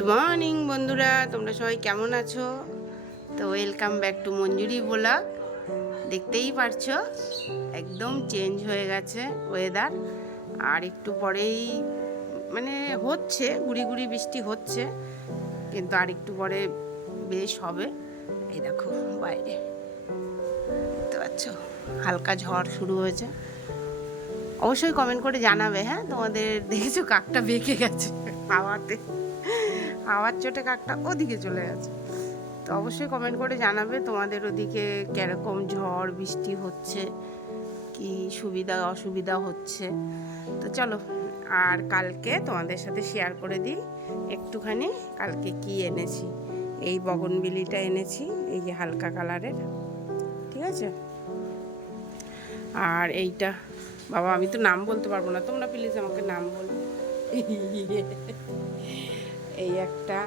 Good morning বন্ধুরা। তোমরা সবাই কেমন আছো? তো welcome back to Manjuri blog দেখতেই পারছ, একদম চেঞ্জ হয়ে গেছে ওয়েদার আর একটু পরেই মানে হচ্ছে, গুড়ি গুড়ি বৃষ্টি হচ্ছে, কিন্তু আর একটু পরে বেশ হবে। এই দেখো, বাইরে। দেখতে পাচ্ছ, হালকা ঝড় শুরু হয়েছে। অবশ্যই কমেন্ট করে জানাবে হ্যাঁ? তোমাদের দেখেছ, কাকটা বেঁকে গেছে হাওয়াতে হাওয়ার চোটে কাকটা ওদিকে চলে গেছে। তো অবশ্যই কমেন্ট করে জানাবে তোমাদের ওদিকে কীরকম ঝড়, বৃষ্টি হচ্ছে, কি সুবিধা, অসুবিধা হচ্ছে। তো চলো, আর কালকে তোমাদের সাথে শেয়ার করে দিই। একটুখানি কালকে কি এনেছি? এই বগনবিলিটা এনেছি, এই যে হালকা কালারের ঠিক আছে? আর এইটা, বাবা আমি তো নাম বলতে পারব না, তোমরা প্লিজ আমাকে নাম বলবে। এই একটা।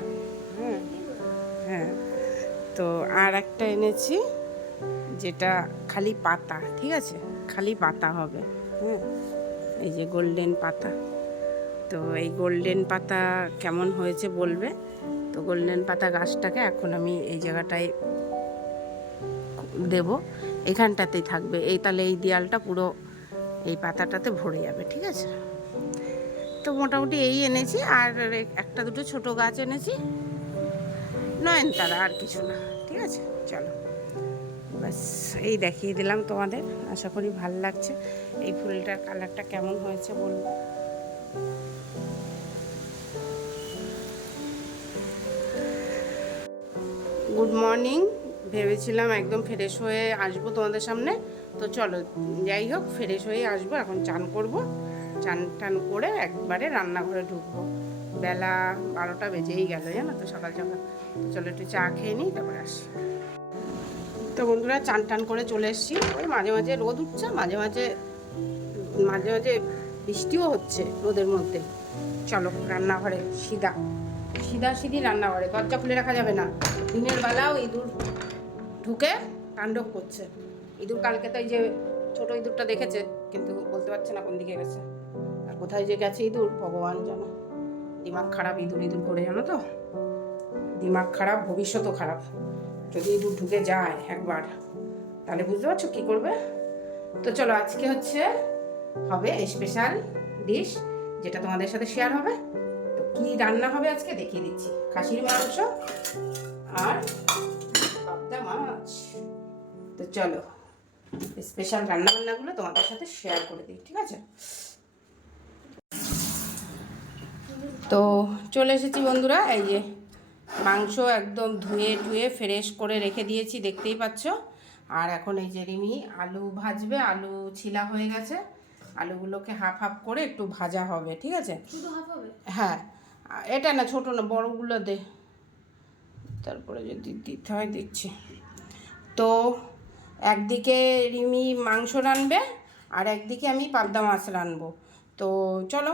হ্যাঁ হ্যাঁ তো আর একটা এনেছি যেটা খালি পাতা ঠিক আছে? খালি পাতা হবে। হ্যাঁ এই যে গোল্ডেন পাতা। তো এই গোল্ডেন পাতা কেমন হয়েছে বলবে? তো গোল্ডেন পাতা গাছটাকে এখন আমি এই জায়গাটায় দেব। এখানটাতেই থাকবে। এই তাহলে এই দেয়ালটা পুরো এই পাতাটাতে ভরে যাবে ঠিক আছে? তো মোটামুটি এই এনেছি, আর একটা দুটো ছোট গাছ এনেছি। নয়নতারা আর কিছু না, ঠিক আছে? চলো। বাস এই দেখিয়ে দিলাম তোমাদের। আশা করি ভালো লাগছে। এই ফুলটার কালারটা কেমন হয়েছে বলব? Good morning. ভেবেছিলাম একদম ফ্রেশ হয়ে আসব তোমাদের সামনে। তো চলো, যাই হোক, ফ্রেশ হয়ে আসব, এখন চান করব। চান টান করে একবারে রান্নাঘরে ঢুকবো। বেলা বারোটা বেজেই গেল, জানো তো, সকাল সকাল। তো চলো একটু চা খেয়ে নিই, তারপরে আসি। তো বন্ধুরা, চান টান করে চলে এসেছি। ওই মাঝে মাঝে রোদ উঠছে, মাঝে মাঝে মাঝে মাঝে বৃষ্টিও হচ্ছে রোদের মধ্যে। চলো, রান্নাঘরে সিধা। সিধা সিধি রান্নাঘরে, দরজা খুলে রাখা যাবে না। দিনের বেলাও ইঁদুর ঢুকে তাণ্ডব করছে। ইঁদুর কালকে তাই যে ছোট ইঁদুরটা দেখেছে, কিন্তু বলতে পারছে না কোন দিকে গেছে। কোথায় যে গেছে ইঁদুর? ভগবান জানো। দিমাগ খারাপ, ইঁদুর ইঁদুর করে জানো তো? দিমাগ খারাপ ভবিষ্যতও খারাপ। যদি ইঁদুর ঢুকে যায় একবার, তাহলে বুঝতে পারছ কী করবে? তো চলো, আজকে হচ্ছে হবে স্পেশাল ডিশ যেটা তোমাদের সাথে শেয়ার হবে। তো কি রান্না হবে আজকে দেখিয়ে দিচ্ছি। খাসির মাংস আর মাছ। তো চলো স্পেশাল রান্না বান্নাগুলো তোমাদের সাথে শেয়ার করে দিই, ঠিক আছে? তো চলে এসেছি বন্ধুরা এই যে মাংস একদম ধুয়ে ধুয়ে ফ্রেশ করে রেখে দিয়েছি দেখতেই পাচ্ছ। আর এখন এই যে রিমি আলু ভাজবে আলু ছিলা হয়ে গেছে। আলুগুলোকে হাফ হাফ করে একটু ভাজা হবে ঠিক আছে? হ্যাঁ এটা না ছোট না বড়গুলো দে। তারপরে যদি দিতে হয় দিচ্ছি। তো একদিকে রিমি মাংস রানবে আর একদিকে আমি পাবদা মাছ রানবো তো চলো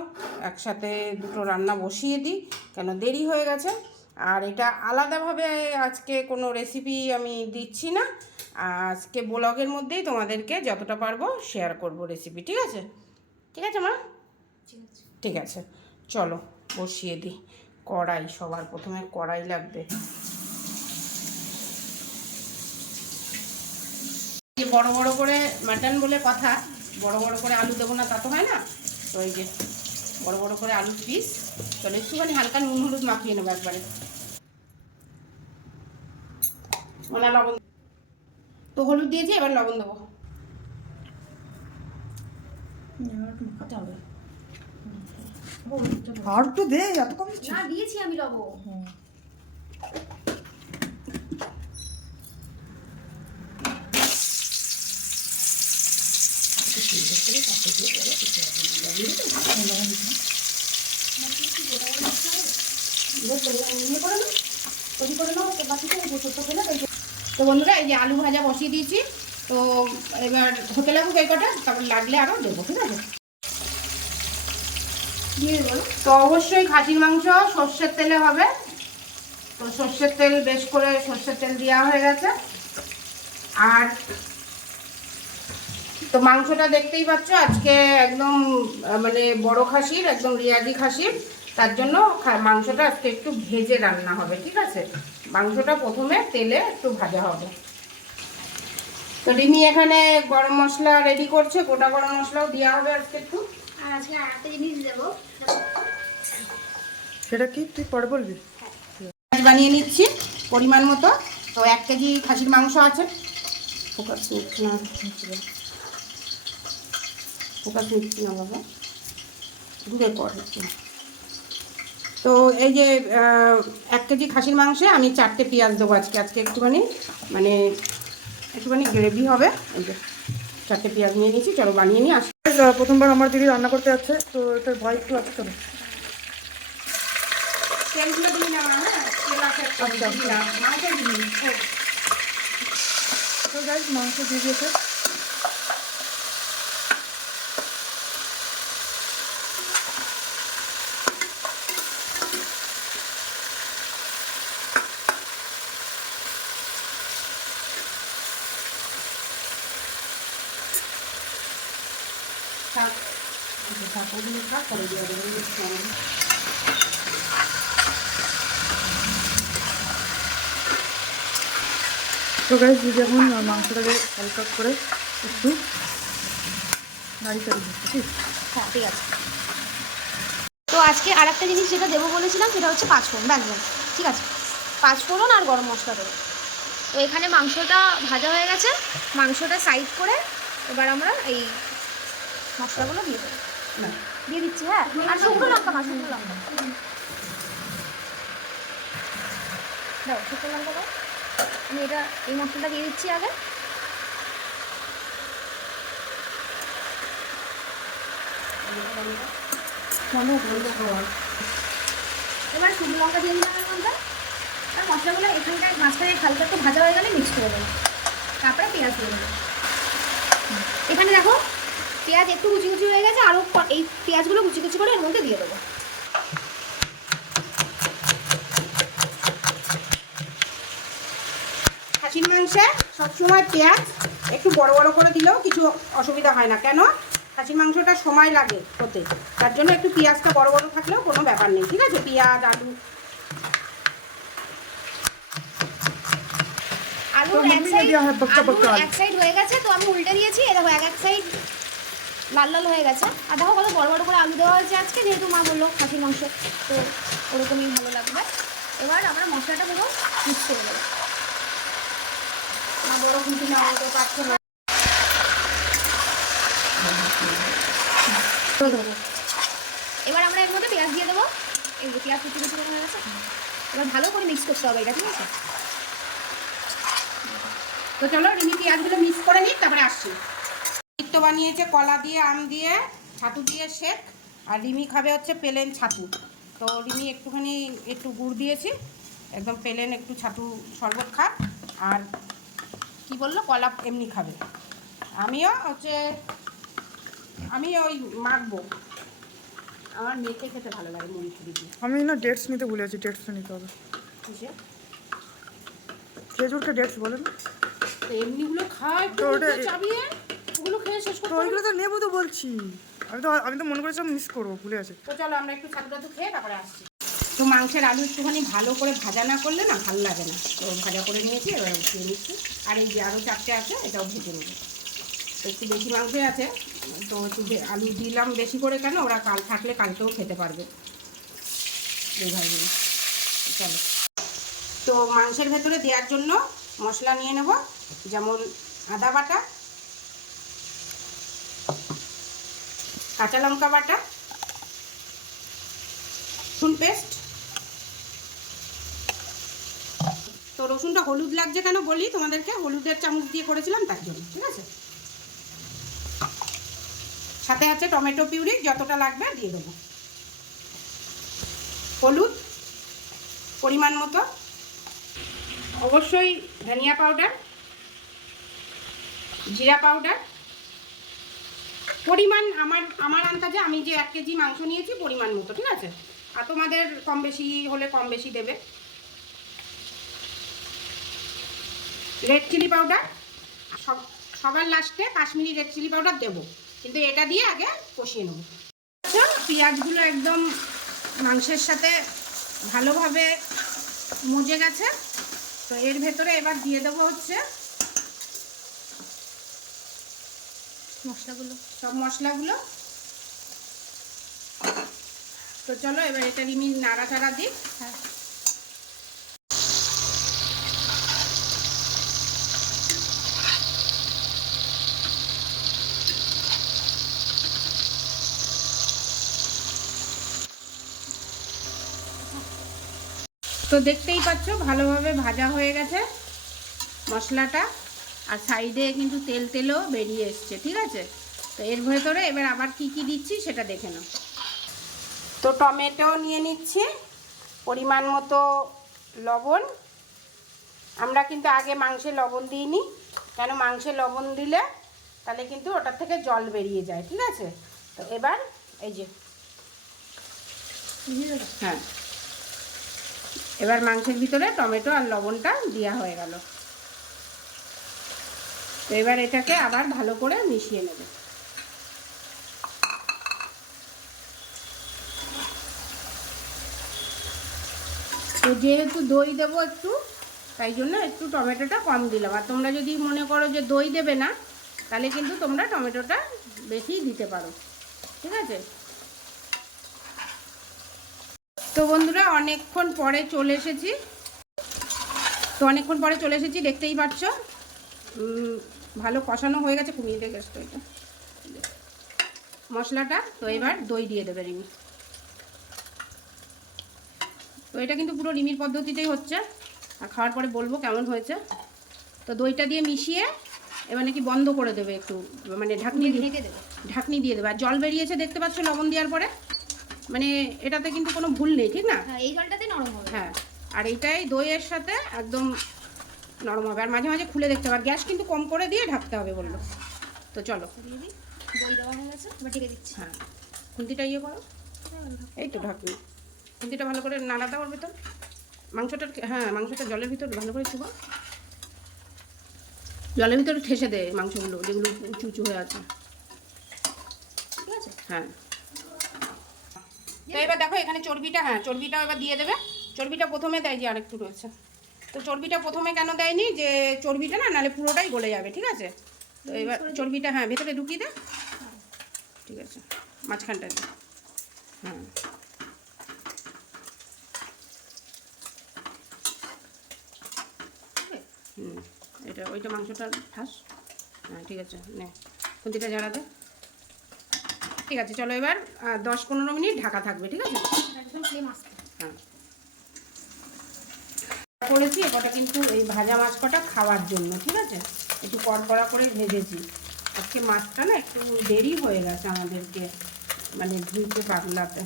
একসাথে দুটো রান্না বসিয়ে দিই কেন দেরি হয়ে গেছে। আর এটা আলাদাভাবে আজকে কোনো রেসিপি আমি দিচ্ছি না। আজকে ব্লগের মধ্যেই তোমাদেরকে যতটা পারব শেয়ার করব রেসিপি ঠিক আছে? ঠিক আছে মা? ঠিক আছে। চলো বসিয়ে দিই। কড়াই সবার প্রথমে কড়াই লাগবে। বড় বড় করে মাটন বলে কথা বড় বড় করে আলু দেবো না তা তো হয় না? তো এই যে বড় বড় করে আলুর পিস চলো একটুখানি হালকা নুন হলুদ মাখিয়ে নেব একবারে। মানে লবণ তো হলুদ দিয়েছি এবার লবণ দেবো। আর একটু দে এত কম না দিয়েছি আমি লবণ। তো বন্ধুরা, এই যে আলু ভাজা বসিয়ে দিয়েছি। তো এবার হতে লাগুক এই কটা তারপর লাগলে আরও দেবো, ঠিক আছে? তো অবশ্যই খাসির মাংস, সর্ষের তেলে হবে। তো সর্ষের তেল বেশ করে সর্ষের তেল দেওয়া হয়ে গেছে। আর তো মাংসটা দেখতেই পাচ্ছ, আজকে একদম মানে বড় খাসির, একদম রিয়াজি খাসির। তার জন্য মাংসটা আজকে একটু ভেজে রান্না হবে, ঠিক আছে? মাংসটা প্রথমে তেলে একটু ভাজা হবে। তো রিমি এখানে গরম মশলা রেডি করছে গোটা গরম মশলাও দেওয়া হবে আজকে একটু। আর আজকে জিনিস দেবো। সেটা কি? তুই পরে বলবি? পেঁয়াজ বানিয়ে নিচ্ছি পরিমাণ মতো। তো এক কেজি খাসির মাংস আছে। ফোকাস নিচ্ছি না ফোকাস নিচ্ছি না বাবা দূরে পর একটু। তো এই যে এক কেজি খাসির মাংসে আমি চারটে পেঁয়াজ দেবো আজকে আজকে একটুখানি মানে একটুখানি গ্রেভি হবে। এই যে চারটে পেঁয়াজ নিয়ে নিয়েছি চলো বানিয়ে নিয়ে আসি প্রথমবার আমার দিদি রান্না করতে যাচ্ছে তো এটার ভয় একটু আছে চলো। মাংস দিয়ে দিয়েছে শাক শাক করে দিয়ে দেবো মিক্সি তো গাইজ দিদি এখন মাংসটাকে হালকা করে একটু নাড়ি চাড়ি দিচ্ছে ঠিক? হ্যাঁ ঠিক আছে। তো আজকে আর একটা জিনিস যেটা দেবো বলেছিলাম সেটা হচ্ছে পাঁচফোড়ন ব্যাকগ্রাউন্ড ঠিক আছে? পাঁচফোড়ন আর গরম মশলা দেবো। তো এখানে মাংসটা ভাজা হয়ে গেছে মাংসটা সাইড করে এবার আমরা এই মশলাগুলো দিয়ে দেবো। না। দিয়ে দিচ্ছি হ্যাঁ? আর শুকনো লঙ্কা মা শুকনো লঙ্কা। দাও, শুকনো লঙ্কা দাও। আমি এটা, এই মশলাটা দিয়ে দিচ্ছি আগে। এবার শুকনো লঙ্কা দিয়ে দিলাম মধ্যে। আর মশলাগুলো এখানটায় মাঝখানে হালকা একটু ভাজা হয়ে গেলে মিক্স করে দেবো। তারপরে পেঁয়াজ দিয়ে দেবো। এখানে দেখো পেঁয়াজ একটু কুচি কুচি হয়ে গেছে আরও এই পেঁয়াজগুলো কুচি কুচি করে এর মধ্যে দিয়ে দেবো। খাসির মাংসে সবসময় পেঁয়াজ একটু বড় বড় করে দিলেও কিছু অসুবিধা হয় না। কেন? খাসির মাংসটা সময় লাগে হতে। তার জন্য একটু পেঁয়াজটা বড় বড় থাকলেও কোনো ব্যাপার নেই ঠিক আছে? পেঁয়াজ আলু। আলু এক সাইড হয় হয়ে গেছে তো আমি উল্টে দিয়েছি। এ দেখো এক এক সাইড লাল লাল হয়ে গেছে। আর দেখো কত বড় বড় করে আলু দেওয়া হয়েছে আজকে, যেহেতু মা বলল খাসির মাংস, তো ওরকমই ভালো লাগবে। এবার আমরা মশলাটা পুরো মিক্স করে দেবো মা না। এবার আমরা এর মধ্যে পেঁয়াজ দিয়ে দেবো। এই যে পেঁয়াজ কুচি কুচি হয়ে গেছে। এবার ভালো করে মিক্স করতে হবে এটা, ঠিক আছে? তো চলো রিমি পেঁয়াজগুলো মিক্স করে নিই তারপরে আসছি। নিত্য বানিয়েছে কলা দিয়ে আম দিয়ে ছাতু দিয়ে শেক আর রিমি খাবে হচ্ছে প্লেন ছাতু। তো রিমি একটুখানি একটু গুড় দিয়েছি একদম প্লেন একটু ছাতু শরবত খাক আর কি বলল কলা এমনি খাবে। আমিও হচ্ছে আমি ওই মাখবো। আমার মেয়েকে খেতে ভালো লাগে মুড়ি ফুড়ি দিয়ে। আমি না ডেটস নিতে ভুলে আছি ডেটসটা নিতে হবে। কিসে? খেজুরকে ডেটস বলে না? এমনিগুলো খায় তো চাবিয়ে। ওগুলো খেয়ে শেষ করতে ওইগুলো তো নেব তো বলছি। আমি তো আমি তো মনে করেছিলাম মিস করব ভুলে আছে তো চলো আমরা একটু ছাতু টাতু খেয়ে তারপরে আসছি। তো মাংসের আলু একটুখানি ভালো করে ভাজা না করলে না ভালো লাগে না। তো ভাজা করে নিয়েছি এবার উঠিয়ে নিচ্ছি। আর এই যে আরও চারটে আছে এটাও ভেজে নেব। তো একটু বেশি মাংস আছে। তো একটু আলু দিলাম বেশি করে কেন ওরা কাল থাকলে কালকেও খেতে পারবে। চলো। তো মাংসের ভেতরে দেওয়ার জন্য মশলা নিয়ে নেব। যেমন আদা বাটা কাঁচা লঙ্কা বাটা, রসুন পেস্ট তো রসুনটা হলুদ লাগছে কেন বলি? তোমাদেরকে হলুদের চামচ দিয়ে করেছিলাম তার জন্য, ঠিক আছে? সাথে আছে টমেটো পিউরি, যতটা লাগবে দিয়ে দেবো। হলুদ, পরিমাণ মতো। অবশ্যই ধনিয়া পাউডার জিরা পাউডার পরিমাণ আমার আমার আন্দাজে আমি যে এক কেজি মাংস নিয়েছি পরিমাণ মতো, ঠিক আছে? আর তোমাদের কম বেশি হলে কম বেশি দেবে। রেড চিলি পাউডার সব, সবার লাস্টে কাশ্মীরি রেড চিলি পাউডার দেবো। কিন্তু এটা দিয়ে আগে কষিয়ে নেব। আচ্ছা পেঁয়াজগুলো একদম মাংসের সাথে ভালোভাবে মজে গেছে। তো এর ভেতরে এবার দিয়ে দেবো হচ্ছে মশলাগুলো, সব মশলাগুলো। তো চলো এবার এটা রিমি নাড়াচাড়া দিই। হ্যাঁ। তো দেখতেই পাচ্ছ, ভালোভাবে ভাজা হয়ে গেছে মশলাটা। আর সাইডে কিন্তু তেল তেলও বেরিয়ে এসছে, ঠিক আছে? তো এর ভেতরে এবার আবার কি কি দিচ্ছি সেটা দেখে নাও। তো টমেটো নিয়ে নিচ্ছি, পরিমাণ মতো লবণ। আমরা কিন্তু আগে মাংসে লবণ দিইনি, কেন মাংসে লবণ দিলে তাহলে কিন্তু ওটার থেকে জল বেরিয়ে যায়, ঠিক আছে? তো এবার এই যে হ্যাঁ। এবার মাংসের ভিতরে টমেটো আর লবণটা দেওয়া হয়ে গেল। তো এবার এটাকে আবার ভালো করে মিশিয়ে নেবে। তো যেহেতু দই দেবো একটু, তাই জন্য একটু টমেটোটা কম দিলাম। আর তোমরা যদি মনে করো যে দই দেবে না, তাহলে কিন্তু তোমরা টমেটোটা বেশি দিতে পারো। ঠিক আছে? তো বন্ধুরা, অনেকক্ষণ পরে চলে এসেছি। তো অনেকক্ষণ পরে চলে এসেছি, দেখতেই পাচ্ছ। ভালো কষানো হয়ে গেছে কমিয়ে দিয়ে গেছে তো এটা। মশলাটা তো এবার দই দিয়ে দেবে রিমি। তো এটা কিন্তু পুরো রিমির পদ্ধতিতেই হচ্ছে। আর খাওয়ার পরে বলব কেমন হয়েছে। তো দইটা দিয়ে মিশিয়ে এবার নাকি বন্ধ করে দেবে একটু মানে ঢাকনি দিয়ে ঢেকে দেবো। ঢাকনি দিয়ে দেবে। আর জল বেরিয়েছে দেখতে পাচ্ছ লবণ দেওয়ার পরে। মানে এটাতে কিন্তু কোনো ভুল নেই ঠিক না? হ্যাঁ এই জলটাতে নরম হবে। হ্যাঁ আর এইটাই দইয়ের সাথে একদম নরম হবে। আর মাঝে মাঝে খুলে দেখতে হবে। আর গ্যাস কিন্তু কম করে দিয়ে ঢাকতে হবে বলল। তো চলো। দিয়ে দিই দই দেওয়া হয়ে গেছে এবার ঢেকে দিচ্ছি। হ্যাঁ। খুন্তিটা ইয়ে করো। এই তো ঢাকনি। খুন্তিটা ভালো করে নাড়াতে পারবে তো। মাংসটা হ্যাঁ মাংসটা জলের ভিতর ভালো করে চুবা। জলের ভিতরে ঠেসে দে মাংসগুলো যেগুলো উঁচু উঁচু হয়ে আছে। ঠিক আছে? হ্যাঁ। তো এবার দেখো এখানে চর্বিটা হ্যাঁ চর্বিটা এবার দিয়ে দেবে। চর্বিটা প্রথমে দেয় যে আরেকটু রয়েছে। তো চর্বিটা প্রথমে কেন দেয়নি? যে চর্বিটা না নাহলে পুরোটাই গলে যাবে ঠিক আছে? তো এবার চর্বিটা হ্যাঁ ভেতরে ঢুকিয়ে দে। ঠিক আছে মাঝখানটা দে হ্যাঁ হুম এটা ওইটা মাংসটা ঠাস। হ্যাঁ ঠিক আছে নে। খুন্তিটা জ্বালাতে ঠিক আছে চলো এবার দশ পনেরো মিনিট ঢাকা থাকবে ঠিক আছে? একদম হ্যাঁ। করেছি কটা কিন্তু এই ভাজা মাছ কটা খাওয়ার জন্য, ঠিক আছে? একটু কড়কড়া করে ভেজেছি। আজকে মাছটা না একটু দেরি হয়ে গেছে আমাদেরকে মানে ধুইতে পাগলাতে।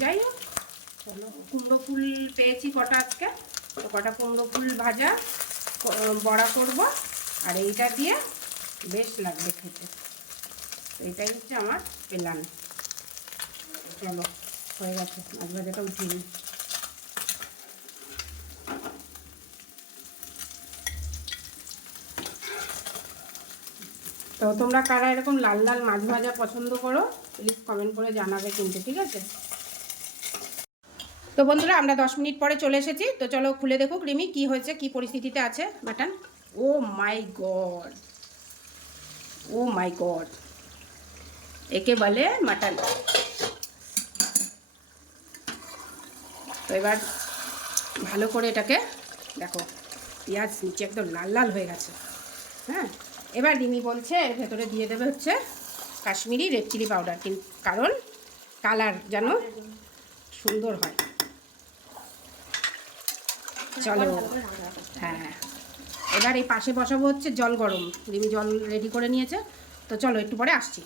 যাই হোক কুমড়ো ফুল পেয়েছি কটা আজকে। তো কটা কুমড়ো ফুল ভাজা বড়া করব, আর এইটা দিয়ে বেশ লাগবে খেতে। তো এটাই হচ্ছে আমার প্ল্যান। চলো, হয়ে গেছে, মাছ ভাজাটা উঠিয়ে তো তোমরা কারা এরকম লাল লাল মাছ ভাজা পছন্দ করো প্লিজ কমেন্ট করে জানাবে কিন্তু, ঠিক আছে? তো বন্ধুরা, আমরা দশ মিনিট পরে চলে এসেছি। তো চলো খুলে দেখো ক্রিমি কি হয়েছে, কি পরিস্থিতিতে আছে mutton? Oh my god! Oh my god! একে বলে মাটন। তো এবার ভালো করে এটাকে দেখো, পেঁয়াজ নিচে একদম লাল লাল হয়ে গেছে। হ্যাঁ? এবার রিমি বলছে, এর ভেতরে দিয়ে দেবে হচ্ছে কাশ্মীরি রেড চিলি পাউডার কিন্তু কারণ কালার যেন সুন্দর হয়। চলো রাখো। হ্যাঁ। এবার এই পাশে বসাবো হচ্ছে জল গরম। রিমি জল রেডি করে নিয়েছে, তো চলো একটু পরে আসছি।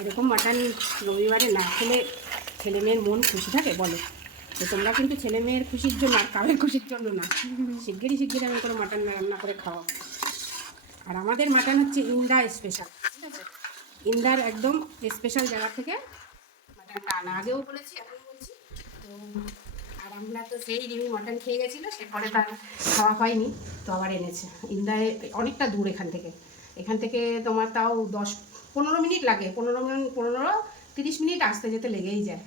এরকম মাটন রবিবারে না খেলে ছেলে মেয়ের মন খুশি থাকে, বলো। তো তোমরা কিন্তু ছেলে মেয়ের খুশির জন্য আর কাউয়ের খুশির জন্য না। শিগগিরই শিগগিরই আমি করে মাটন রান্না করে খাওয়াবো। আর আমাদের মাটন হচ্ছে ইন্দা স্পেশাল ঠিক আছে? ইন্দার একদম স্পেশাল জায়গা থেকে মাটনটা আনা। আগেও বলেছি, এখন বলছি। তো আর আমরা তো সেই রিমি মাটন খেয়ে গেছিল সে পরে তার খাওয়া হয়নি, তো আবার এনেছে। ইন্দায় অনেকটা দূর এখান থেকে। এখান থেকে তোমার তাও দশ, পনেরো মিনিট লাগে। পনেরো মিনিট পনেরো তিরিশ মিনিট আসতে যেতে লেগেই যায়।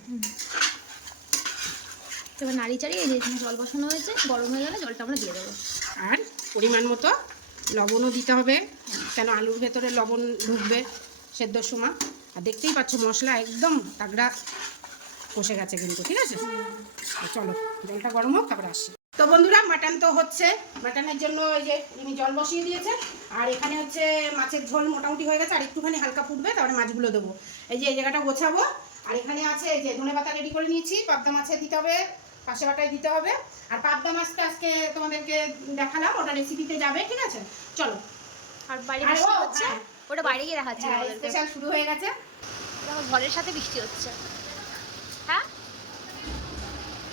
এবার নাড়ি চাড়িয়ে এই যে জল বসানো হয়েছে, গরম হয়ে গেলে জলটা আমরা দিয়ে দেবো। আর পরিমাণ মতো লবণও দিতে হবে, কেন আলুর ভেতরে লবণ ঢুকবে সেদ্ধর সময়। আর দেখতেই পাচ্ছ মশলা একদম তাগড়া কষে গেছে কিন্তু, ঠিক আছে? চলো, জলটা গরম হোক, তারপরে আসি তো বন্ধুরা, মাটন তো হচ্ছে। মাটনের জন্য ওই যে তুমি জল বসিয়ে দিয়েছে, আর এখানে হচ্ছে মাছের ঝোল মোটামুটি হয়ে গেছে, আর একটুখানি হালকা ফুটবে, তারপরে মাছগুলো দেবো। এই যে এই জায়গাটা গোছাবো আর এখানে আছে যে ধনে পাতা রেডি করে নিয়েছি পাবদা মাছে দিতে হবে পাশে বাটায় দিতে হবে। আর পাবদা মাছটা আজকে তোমাদেরকে দেখালাম ওটা রেসিপিতে যাবে ঠিক আছে? চলো। আর বৃষ্টি হচ্ছে? হ্যাঁ। ওটা বাইরে গিয়ে দেখাচ্ছি স্পেশাল শুরু হয়ে গেছে। ঝড়ের সাথে বৃষ্টি হচ্ছে। হ্যাঁ?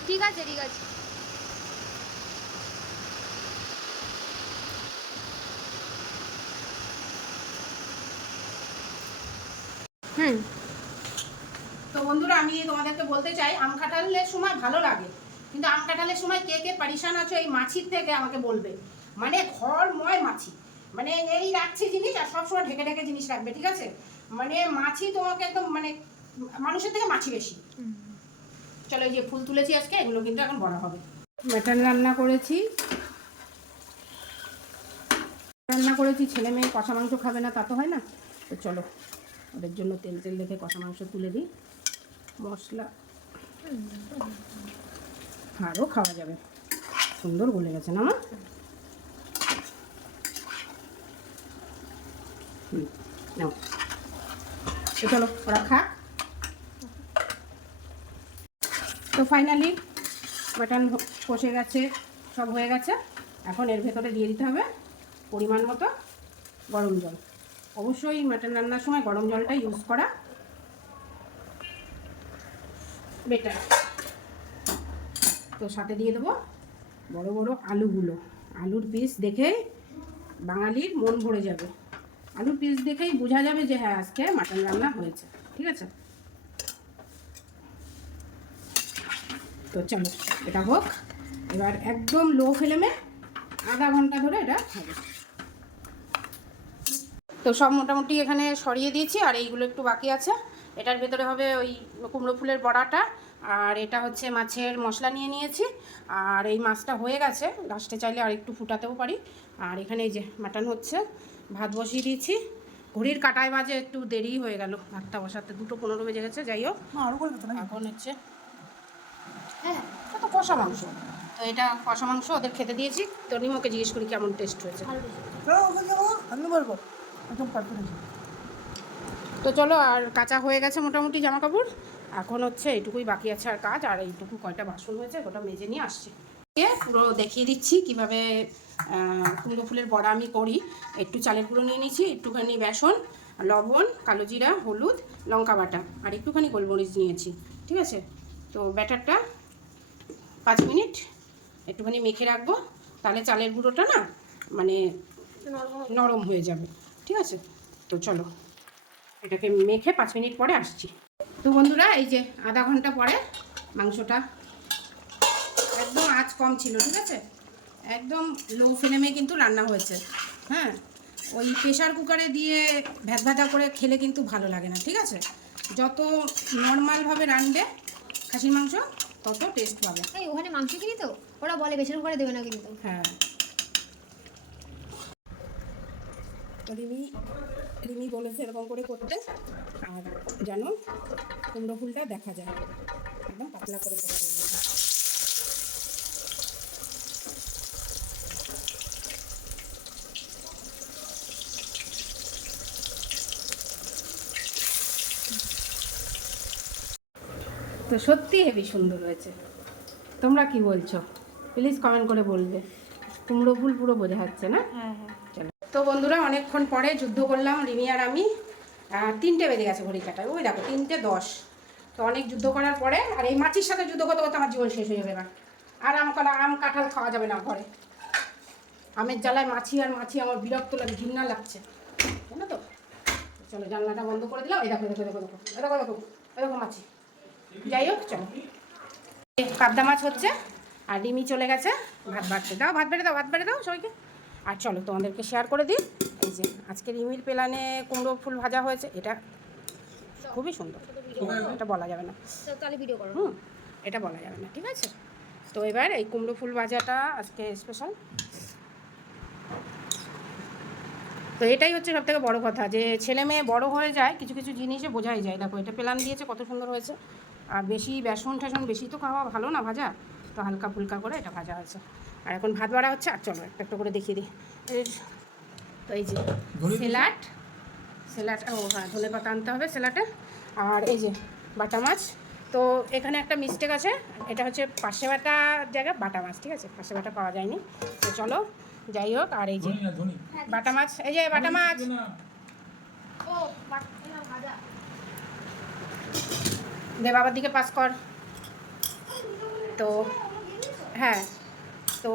ঠিক আছে ঠিক আছে। হুম। বন্ধুরা, আমি তোমাদেরকে বলতে চাই, আম কাঁঠালের সময় ভালো লাগে। কিন্তু আম কাঁঠালের সময় কে কে পারিশান আছো এই মাছির থেকে আমাকে বলবে। মানে ঘরময় মাছি। মানে এই রাখছে জিনিস আর সবসময় ঢেকে ঢেকে জিনিস রাখবে, ঠিক আছে? মানে মাছি তোমাকে একদম মানে মানুষের থেকে মাছি বেশি। চলো যে ফুল তুলেছি আজকে, এগুলো কিন্তু এখন বড় হবে। মাটন রান্না করেছি। রান্না করেছি, ছেলে মেয়ে কষা মাংস খাবে না, তা তো হয় না। তো চলো, ওদের জন্য তেল তেল দেখে কষা মাংস তুলে দিই। মশলা। আরও খাওয়া যাবে। সুন্দর গলে গেছে না নাও। চলো, ওরা খাক। তো ফাইনালি মাটন কষে গেছে, সব হয়ে গেছে। এখন এর ভেতরে দিয়ে দিতে হবে পরিমাণ মতো গরম জল। অবশ্যই মাটন রান্নার সময় গরম জলটা ইউজ করা। বেটার। তো সাথে দিয়ে দেবো বড় বড় আলুগুলো। আলুর পিস দেখেই বাঙালির মন ভরে যাবে। আলুর পিস দেখেই বোঝা যাবে যে হ্যাঁ আজকে মাটন রান্না হয়েছে, ঠিক আছে? তো চলো, এটা হোক। এবার একদম লো ফ্লেমে আধা ঘণ্টা ধরে এটা হবে তো সব মোটামুটি এখানে সরিয়ে দিয়েছি, আর এইগুলো একটু বাকি আছে। এটার ভেতরে হবে ওই কুমড়ো ফুলের বড়াটা আর এটা হচ্ছে মাছের মশলা নিয়ে নিয়েছি। আর এই মাছটা হয়ে গেছে লাস্টে চাইলে আর একটু ফুটাতেও পারি। আর এখানে এই যে মাটন হচ্ছে ভাত বসিয়ে দিয়েছি। ঘড়ির কাটায় বাজে একটু দেরি হয়ে গেল ভাতটা বসাতে দুটো পনেরো বেজে গেছে যাই হোক। এখন হচ্ছে হ্যাঁ তো কষা মাংস। তো এটা কষা মাংস ওদের খেতে দিয়েছি। তো নিমকে জিজ্ঞেস করি কেমন টেস্ট হয়েছে। চলো আমি বলব একদম পারফেক্ট তো চলো, আর কাঁচা হয়ে গেছে মোটামুটি জামা কাপড় এখন হচ্ছে এইটুকুই বাকি আছে আর কাজ, আর এইটুকু কয়টা বাসন হয়েছে ওটা মেজে নিয়ে আসছে। পুরো দেখিয়ে দিচ্ছি কীভাবে কুমড়ো ফুলের বড়া আমি করি। একটু চালের গুঁড়ো নিয়ে নিয়েছি, একটুখানি বেসন, লবণ, কালো জিরা, হলুদ, লঙ্কা বাটা, আর একটুখানি গোলমরিচ নিয়েছি, ঠিক আছে? তো ব্যাটারটা পাঁচ মিনিট একটুখানি মেখে রাখব, তাহলে চালের গুঁড়োটা না মানে নরম হয়ে যাবে, ঠিক আছে? তো চলো। এটাকে মেখে পাঁচ মিনিট পরে আসছি। তো বন্ধুরা এই যে আধা ঘণ্টা পরে মাংসটা একদম আঁচ কম ছিল ঠিক আছে? একদম লো ফ্লেমে কিন্তু রান্না হয়েছে। হ্যাঁ? ওই প্রেশার কুকারে দিয়ে ভ্যাতা করে খেলে কিন্তু ভালো লাগে না ঠিক আছে? যত নর্মালভাবে রানবে খাসির মাংস তত টেস্ট পাবে। এই ওখানে মাংস কিনি তো? ওরা বলে বেশি কুকারে দেবে না কিন্তু। হ্যাঁ। রিমি বলেছে এরকম করে করতে। আর যেন কুমড়ো ফুলটা দেখা যায়। একদম পাতলা করে করতে তো সত্যি হেবি সুন্দর হয়েছে। তোমরা কি বলছো? প্লিজ কমেন্ট করে বলবে। কুমড়ো ফুল পুরো বোঝা যাচ্ছে না? হ্যাঁ হ্যাঁ। চলো। তো বন্ধুরা, অনেকক্ষণ পরে যুদ্ধ করলাম রিমি আর আমি। তিনটে বেজে গেছে ঘড়ি কাটায়। ওই দেখো, তিনটে দশ। তো অনেক যুদ্ধ করার পরে, আর এই মাছির সাথে যুদ্ধ করতে করতে আমার জীবন শেষ হয়ে যাবে এবার। আর আম কলা, আম কাঁঠাল খাওয়া যাবে না ঘরে। আমের জ্বালায় মাছি আর মাছি আমার বিরক্ত লাগে, ঘৃণা লাগছে। জানো তো? চলো, জানলাটা বন্ধ করে দিলাম। এই দেখো দেখো দেখো দেখো দেখো দেখো দেখো মাছি। যাই হোক, চলো। পাবদা মাছ হচ্ছে, আর রিমি চলে গেছে ভাত বাড়তে। দাও, ভাত বেড়ে দাও, ভাত বেড়ে দাও সবাইকে। আর চলো তোমাদেরকে শেয়ার করে দিই। এই যে আজকে রিমির প্লানে কুমড়ো ফুল ভাজা হয়েছে এটা খুবই সুন্দর। এটা বলা যাবে না। হুম এটা বলা যাবে না ঠিক আছে? তো এবার এই কুমড়ো ফুল ভাজাটা আজকে স্পেশাল তো এটাই হচ্ছে সব থেকে বড়ো কথা যে ছেলে মেয়ে বড় হয়ে যায় কিছু কিছু জিনিসে বোঝাই যায়। দেখো এটা প্ল্যান দিয়েছে কত সুন্দর হয়েছে। আর বেশি বেসন টেসন বেশি তো খাওয়া ভালো না ভাজা? তো হালকা ফুলকা করে এটা ভাজা হয়েছে। আর এখন ভাত বাড়া হচ্ছে আর চলো একটা একটা করে দেখিয়ে দিই। তো এই যে স্যালাড স্যালাড ও হ্যাঁ ধনে পাতা আনতে হবে স্যালাডে। আর এই যে বাটা মাছ তো এখানে একটা মিস্টেক আছে এটা হচ্ছে পাশে বাটা জায়গা বাটা মাছ ঠিক আছে? পাশে বাটা পাওয়া যায়নি। তো চলো যাই হোক আর এই যে বাটা মাছ এই যে বাটা মাছ। দে বাবার দিকে পাস কর। তো হ্যাঁ তো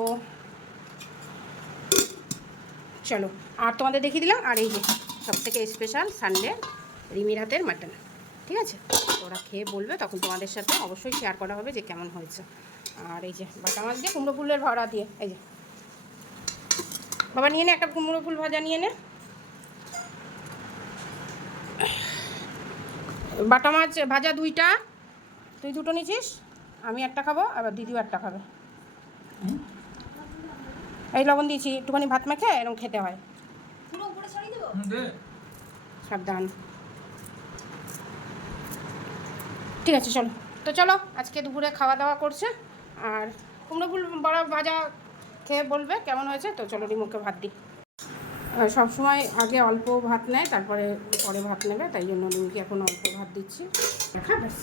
চলো, আর তোমাদের দেখিয়ে দিলাম, আর এই যে সব থেকে স্পেশাল সানডে রিমির হাতের মাটন ঠিক আছে? ওরা খেয়ে বলবে, তখন তোমাদের সাথে অবশ্যই শেয়ার করা হবে যে কেমন হয়েছে। আর এই যে বাটা মাছ দিয়ে কুমড়ো ফুলের ভরা দিয়ে, এই যে। বাবা, নিয়ে নে একটা কুমড়ো ফুল ভাজা, নিয়ে নে। বাটা মাছ ভাজা দুইটা, তুই দুটো নিছিস আমি একটা খাব, আবার দিদিও একটা খাবে। এই লবণ দিয়েছি একটুখানি ভাত মেখে এরকম খেতে হয়। পুরো উপরে ছড়িয়ে দেবো? সাবধান। ঠিক আছে চলো। তো চলো আজকে দুপুরে খাওয়া দাওয়া করছে আর কুমড়ো ফুল বড় ভাজা খেয়ে বলবে কেমন হয়েছে তো চলো রিমুখে ভাত দিই। সবসময় আগে অল্প ভাত নেয় তারপরে পরে ভাত নেবে তাই জন্য রিমুকে এখন অল্প ভাত দিচ্ছি। দেখা ব্যাস।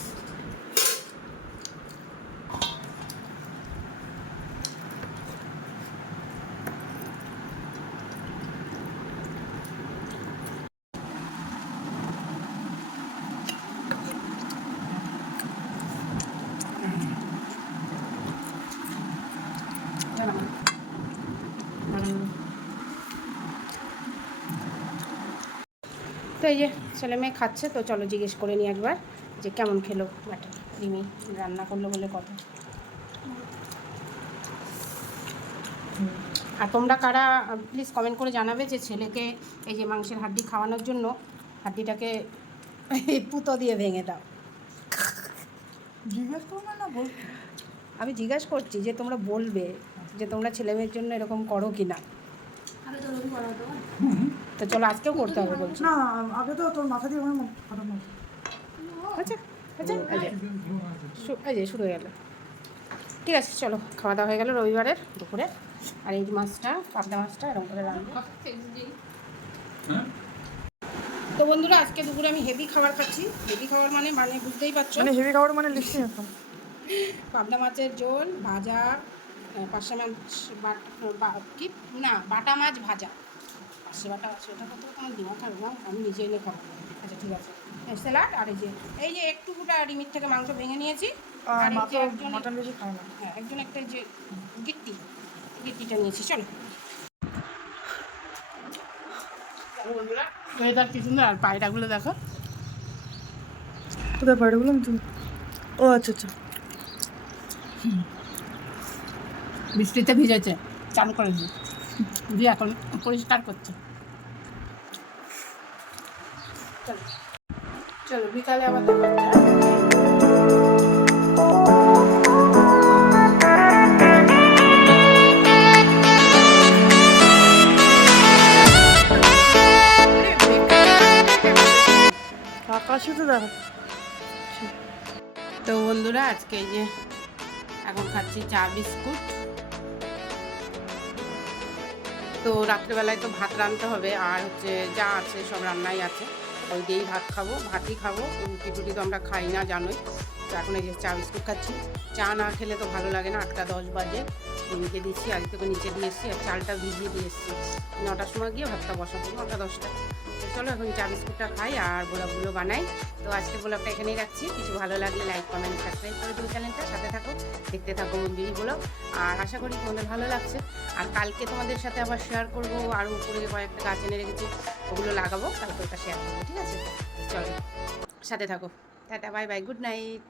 তো এই যে ছেলে মেয়ে খাচ্ছে তো চলো জিজ্ঞেস করে নিই একবার যে কেমন খেলো ব্যাটা রিমি রান্না করল বলে কথা। আর তোমরা কারা প্লিজ কমেন্ট করে জানাবে যে ছেলেকে এই যে মাংসের হাড্ডি খাওয়ানোর জন্য হাড্ডিটাকে পুতো দিয়ে ভেঙে দাও। জিজ্ঞেস করব না বলছি আমি জিজ্ঞাসা করছি যে তোমরা বলবে যে তোমরা ছেলে মেয়ের জন্য এরকম করো কি না তো চলো আজকেও করতে হবে বলছি। না আগে তো তোর মাথা দিয়ে আমার ফাটানো আচ্ছা আচ্ছা এই যে শুরু হয়ে গেল। ঠিক আছে চলো খাওয়া দাওয়া হয়ে গেল রবিবারের দুপুরে। আর এই মাছটা পাবদা মাছটা এরকম করে রান্না। তো বন্ধুরা আজকে দুপুরে আমি হেভি খাবার খাচ্ছি। হেভি খাবার মানে মানে বুঝতেই পারছ। মানে হেভি খাবার মানে লিখছি এখন পাবদা মাছের ঝোল ভাজা আহ, মাছ কি? না বাটা মাছ ভাজা। পার্শে বাটা আছে ওটা কত তোমার দিমাগ খাবে না আমি নিজে এনে খাব আচ্ছা ঠিক আছে হ্যাঁ স্যালাড আর এই যে এই যে একটু গোটা রিমিট থেকে মাংস ভেঙে নিয়েছি। আর একজন মাটন বেশি খায় না। হ্যাঁ একজন একটা যে গিট্টি গিট্টিটা নিয়েছি চলো। ওয়েদার কি সুন্দর আর পায়রাগুলো দেখো। কোথায় পাড়েগুলো আমি ও আচ্ছা আচ্ছা। বৃষ্টিতে ভিজেছে চান করেছি দিয়ে এখন পরিষ্কার করছে। চলো চলো বিকালে আবার দেখা হ্যাঁ? আকাশে তো দেখো। তো বন্ধুরা আজকে এই যে এখন খাচ্ছি চা বিস্কুট। তো রাত্রেবেলায় তো ভাত রাঁধতে হবে আর হচ্ছে যা আছে সব রান্নাই আছে। ওই দিয়েই ভাত খাব, ভাতই খাব। রুটি টুটি তো আমরা খাই না, জানোই। তো এখন এই যে চা বিস্কুট খাচ্ছি। চা না খেলে তো ভালো লাগে না, আটটা দশ বাজে। নিচে দিচ্ছি আগে থেকে নিচে দিয়ে এসেছি, আর চালটা ভিজিয়ে দিয়ে এসেছি। নটার সময় গিয়ে ভাতটা বসাবো, নটা দশটা। চলো, এখন চা বিস্কুটটা খাই আর গোলাপগুলো বানাই। তো আজকে ব্লগটা এখানেই রাখছি। কিছু ভালো লাগলে লাইক কমেন্ট সাবস্ক্রাইব করে দিও চ্যানেলটা সাথে থাকো, দেখতে থাকো মন্দিরই ব্লগ। আর আশা করি তোমাদের ভালো লাগছে। আর কালকে তোমাদের সাথে আবার শেয়ার করব। আর উপরে কয়েকটা গাছ এনে রেখেছি, ওগুলো লাগাবো। কালকে ওটা শেয়ার করব, ঠিক আছে? চলো, সাথে থাকো। Tata bye bye good night